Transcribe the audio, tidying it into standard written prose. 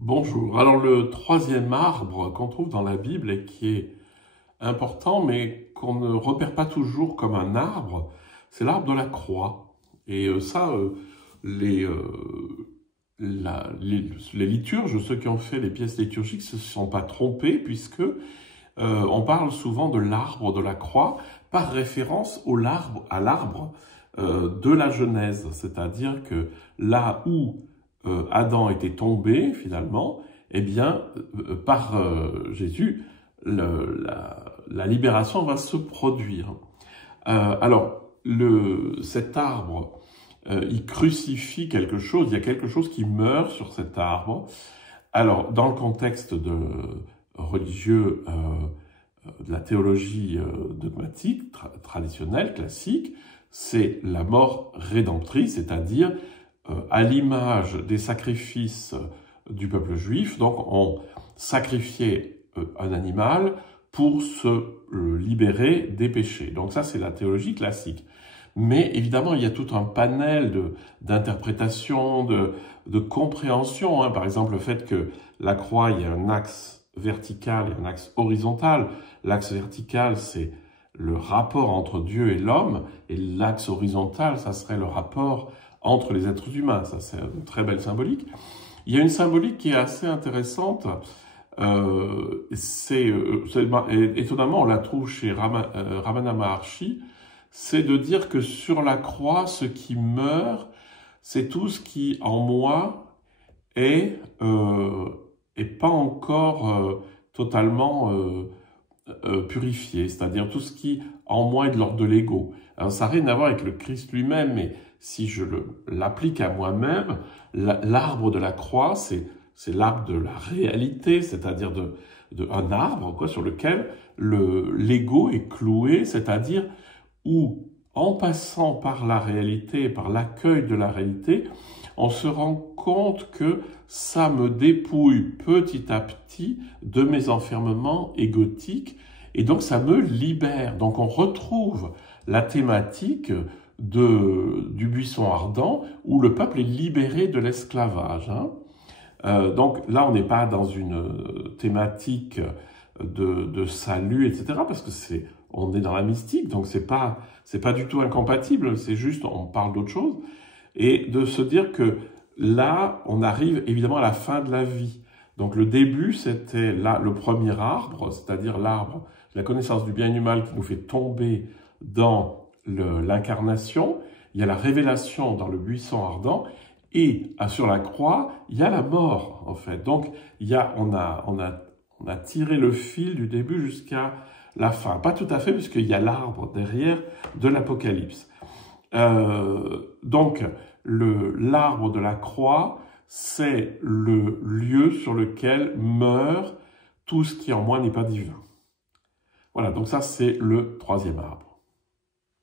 Bonjour. Alors le troisième arbre qu'on trouve dans la Bible et qui est important mais qu'on ne repère pas toujours comme un arbre, c'est l'arbre de la croix. Et les, les liturges, ceux qui ont fait les pièces liturgiques, ne se sont pas trompés puisque on parle souvent de l'arbre de la croix par référence à l'arbre de la Genèse. C'est-à-dire que là où Adam était tombé, finalement, eh bien, par Jésus, la libération va se produire. Cet arbre, il crucifie quelque chose, il y a quelque chose qui meurt sur cet arbre. Alors, dans le contexte religieux, de la théologie dogmatique, traditionnelle, classique, c'est la mort rédemptrice, c'est-à-dire à l'image des sacrifices du peuple juif. Donc on sacrifiait un animal pour se libérer des péchés. Donc ça, c'est la théologie classique. Mais évidemment, il y a tout un panel d'interprétation, de compréhension. Par exemple, le fait que la croix, il y a un axe vertical et un axe horizontal. L'axe vertical, c'est le rapport entre Dieu et l'homme, et l'axe horizontal, ça serait le rapport entre les êtres humains. Ça, c'est une très belle symbolique. Il y a une symbolique qui est assez intéressante. Étonnamment, on la trouve chez Ramana Maharshi. C'est de dire que sur la croix, ce qui meurt, c'est tout ce qui, en moi, est pas encore totalement purifié. C'est-à-dire tout ce qui, en moi, est de l'ordre de l'ego. Alors, ça n'a rien à voir avec le Christ lui-même, mais si je l'applique à moi-même, l'arbre de la croix, c'est l'arbre de la réalité, c'est-à-dire un arbre sur lequel l'ego est cloué, c'est-à-dire où, en passant par la réalité, par l'accueil de la réalité, on se rend compte que ça me dépouille petit à petit de mes enfermements égotiques, et donc ça me libère. Donc on retrouve la thématique du buisson ardent où le peuple est libéré de l'esclavage. Donc là, on n'est pas dans une thématique de salut, etc., parce que on est dans la mystique, donc c'est pas du tout incompatible, c'est juste, on parle d'autre chose, et de se dire que là, on arrive évidemment à la fin de la vie. Donc le début, c'était là le premier arbre, c'est-à-dire l'arbre de la connaissance du bien et du mal qui nous fait tomber dans l'incarnation. Il y a la révélation dans le buisson ardent, et sur la croix, il y a la mort, en fait. Donc, on a tiré le fil du début jusqu'à la fin. Pas tout à fait, puisqu'il y a l'arbre derrière de l'Apocalypse. Donc, l'arbre de la croix, c'est le lieu sur lequel meurt tout ce qui en moi n'est pas divin. Voilà, donc ça, c'est le troisième arbre.